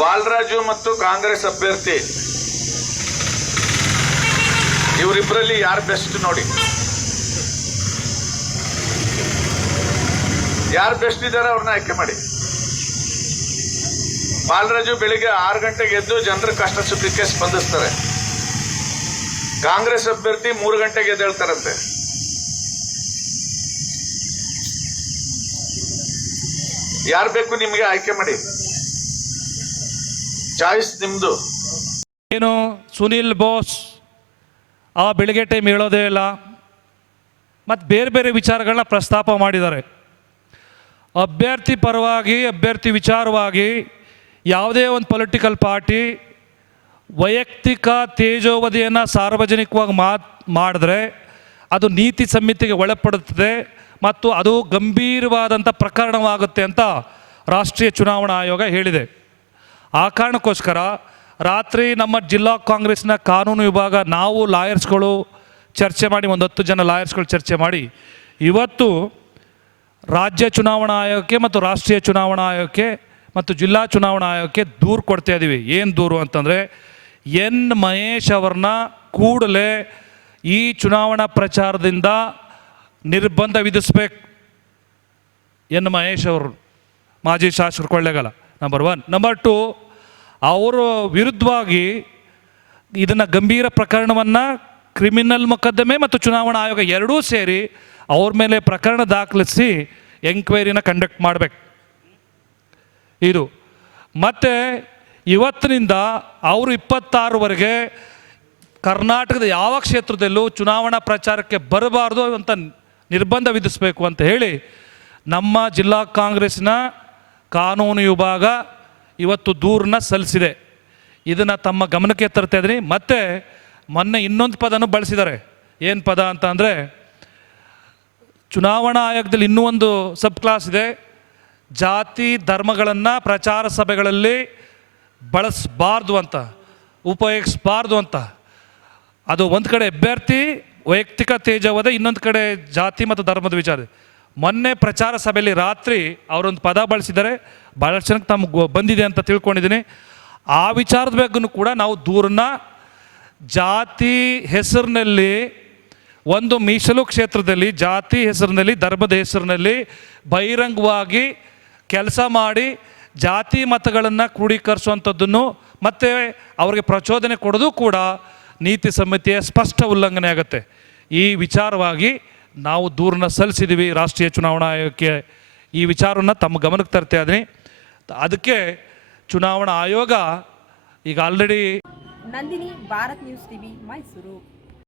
ಬಾಲರಾಜು ಮತ್ತು ಕಾಂಗ್ರೆಸ್ ಅಭ್ಯರ್ಥಿ. ಇವರಿಬ್ಬರಲ್ಲಿ ಯಾರು ಬೆಸ್ಟ್ ನೋಡಿ? ಯಾರು ಬೆಸ್ಟ್ ಇದ್ದಾರೆ ಅವ್ರನ್ನ ಆಯ್ಕೆ ಮಾಡಿ. ಬಾಲರಾಜು ಬೆಳಿಗ್ಗೆ ಆರು ಗಂಟೆಗೆ ಎದ್ದು ಜನರ ಕಷ್ಟ ಸುಖಕ್ಕೆ ಸ್ಪಂದಿಸ್ತಾರೆ. ಕಾಂಗ್ರೆಸ್ ಅಭ್ಯರ್ಥಿ ಮೂರು ಗಂಟೆಗೆ ಎದ್ದೇಳ್ತಾರಂತೆ ಯಾರು ಬೇಕು ನಿಮಗೆ ಆಯ್ಕೆ ಮಾಡಿ. ಚಾಯ್ಸ್ ನಿಮ್ಮದು ಏನು, ಸುನಿಲ್ ಬೋಸ್, ಆ ಬೆಳಿಗ್ಗೆ ಟೈಮ್ ಹೇಳೋದೇ ಇಲ್ಲ. ಮತ್ತು ಬೇರೆ ಬೇರೆ ವಿಚಾರಗಳನ್ನ ಪ್ರಸ್ತಾಪ ಮಾಡಿದ್ದಾರೆ. ಅಭ್ಯರ್ಥಿ ಪರವಾಗಿ, ಅಭ್ಯರ್ಥಿ ವಿಚಾರವಾಗಿ ಯಾವುದೇ ಒಂದು ಪೊಲಿಟಿಕಲ್ ಪಾರ್ಟಿ ವೈಯಕ್ತಿಕ ತೇಜೋವಧಿಯನ್ನು ಸಾರ್ವಜನಿಕವಾಗಿ ಮಾತ್, ಮಾಡಿದ್ರೆ ಅದು ನೀತಿ ಸಂಹಿತೆಗೆ ಒಳಪಡುತ್ತದೆ ಮತ್ತು ಅದು ಗಂಭೀರವಾದಂಥ ಪ್ರಕರಣವಾಗುತ್ತೆ ಅಂತ ರಾಷ್ಟ್ರೀಯ ಚುನಾವಣಾ ಆಯೋಗ ಹೇಳಿದೆ. ಆ ಕಾರಣಕ್ಕೋಸ್ಕರ ರಾತ್ರಿ ನಮ್ಮ ಜಿಲ್ಲಾ ಕಾಂಗ್ರೆಸ್ನ ಕಾನೂನು ವಿಭಾಗ ನಾವು ಲಾಯರ್ಸ್ಗಳು ಚರ್ಚೆ ಮಾಡಿ, ಒಂದು ಹತ್ತು ಜನ ಲಾಯರ್ಸ್ಗಳು ಚರ್ಚೆ ಮಾಡಿ, ಇವತ್ತು ರಾಜ್ಯ ಚುನಾವಣಾ ಆಯೋಗಕ್ಕೆ ಮತ್ತು ರಾಷ್ಟ್ರೀಯ ಚುನಾವಣಾ ಆಯೋಗಕ್ಕೆ ಮತ್ತು ಜಿಲ್ಲಾ ಚುನಾವಣಾ ಆಯೋಗಕ್ಕೆ ದೂರು ಕೊಡ್ತಾ ಇದ್ದೀವಿ ಏನು ದೂರು ಅಂತಂದರೆ ಎನ್ ಮಹೇಶ್ ಅವ್ರನ್ನ ಕೂಡಲೇ ಈ ಚುನಾವಣಾ ಪ್ರಚಾರದಿಂದ ನಿರ್ಬಂಧ ವಿಧಿಸ್ಬೇಕು. ಎನ್ ಮಹೇಶ್ ಅವರು, ಮಾಜಿ ಶಾಸಕರು Kollegal. Number one number two ಅವರು ವಿರುದ್ಧವಾಗಿ ಇದನ್ನು ಗಂಭೀರ ಪ್ರಕರಣವನ್ನು ಕ್ರಿಮಿನಲ್ ಮೊಕದ್ದಮೆ ಮತ್ತು ಚುನಾವಣಾ ಆಯೋಗ ಎರಡೂ ಸೇರಿ ಅವ್ರ ಮೇಲೆ ಪ್ರಕರಣ ದಾಖಲಿಸಿ ಎಂಕ್ವೈರಿನ ಕಂಡಕ್ಟ್ ಮಾಡಬೇಕು. ಇದು. ಮತ್ತು ಇವತ್ತಿನಿಂದ ಅವರು ಇಪ್ಪತ್ತಾರುವರೆಗೆ ಕರ್ನಾಟಕದ ಯಾವ ಕ್ಷೇತ್ರದಲ್ಲೂ ಚುನಾವಣಾ ಪ್ರಚಾರಕ್ಕೆ ಬರಬಾರ್ದು ಅಂತ ನಿರ್ಬಂಧ ವಿಧಿಸಬೇಕು ಅಂತ ಹೇಳಿ ನಮ್ಮ ಜಿಲ್ಲಾ ಕಾಂಗ್ರೆಸ್ನ ಕಾನೂನು ವಿಭಾಗ ಇವತ್ತು ದೂರನ್ನ ಸಲ್ಲಿಸಿದೆ. ಇದನ್ನು ತಮ್ಮ ಗಮನಕ್ಕೆ ತರ್ತಾ ಇದ್ದೀನಿ. ಮತ್ತು ಮೊನ್ನೆ ಇನ್ನೊಂದು ಪದನೂ ಬಳಸಿದ್ದಾರೆ. ಏನು ಪದ ಅಂತ ಅಂದರೆ, ಚುನಾವಣಾ ಆಯೋಗದಲ್ಲಿ ಇನ್ನೂ ಒಂದು ಸಬ್ ಕ್ಲಾಸ್ ಇದೆ. ಜಾತಿ ಧರ್ಮಗಳನ್ನು ಪ್ರಚಾರ ಸಭೆಗಳಲ್ಲಿ ಬಳಸಬಾರ್ದು ಅಂತ, ಉಪಯೋಗಿಸ್ಬಾರ್ದು ಅಂತ. ಅದು ಒಂದು ಕಡೆ ಅಭ್ಯರ್ಥಿ, ವೈಯಕ್ತಿಕ ತೇಜವಾದ, ಇನ್ನೊಂದು ಕಡೆ ಜಾತಿ ಮತ್ತು ಧರ್ಮದ ವಿಚಾರ ಮೊನ್ನೆ ಪ್ರಚಾರ ಸಭೆಯಲ್ಲಿ ರಾತ್ರಿ ಅವರೊಂದು ಪದ ಬಳಸಿದ್ದಾರೆ. ಭಾಳಷ್ಟು ಜನಕ್ಕೆ ಬಂದಿದೆ ಅಂತ ತಿಳ್ಕೊಂಡಿದ್ದೀನಿ. ಆ ವಿಚಾರದ ಬಗ್ಗೆನೂ ಕೂಡ ನಾವು ದೂರನ್ನ ಜಾತಿ ಹೆಸರಿನಲ್ಲಿ ಒಂದು ಮೀಸಲು ಕ್ಷೇತ್ರದಲ್ಲಿ, ಜಾತಿ ಹೆಸರಿನಲ್ಲಿ, ಧರ್ಮದ ಹೆಸರಿನಲ್ಲಿ ಬಹಿರಂಗವಾಗಿ ಕೆಲಸ ಮಾಡಿ ಜಾತಿ ಮತಗಳನ್ನು ಕ್ರೋಢೀಕರಿಸುವಂಥದ್ದನ್ನು ಮತ್ತು ಅವರಿಗೆ ಪ್ರಚೋದನೆ ಕೊಡೋದು ಕೂಡ ನೀತಿ ಸಂಹಿತೆಯ ಸ್ಪಷ್ಟ ಉಲ್ಲಂಘನೆ ಆಗುತ್ತೆ. ಈ ವಿಚಾರವಾಗಿ ನಾವು ದೂರನ್ನ ಸಲ್ಲಿಸಿದ್ದೀವಿ ರಾಷ್ಟ್ರೀಯ ಚುನಾವಣಾ ಆಯೋಗಕ್ಕೆ. ಈ ವಿಚಾರವನ್ನು ತಮ್ಮ ಗಮನಕ್ಕೆ ತರ್ತಾ ಇದ್ದೀನಿ. ಅದಕ್ಕೆ ಚುನಾವಣಾ ಆಯೋಗ ಈಗ already Nandini, Bharat news TV, Mysuru.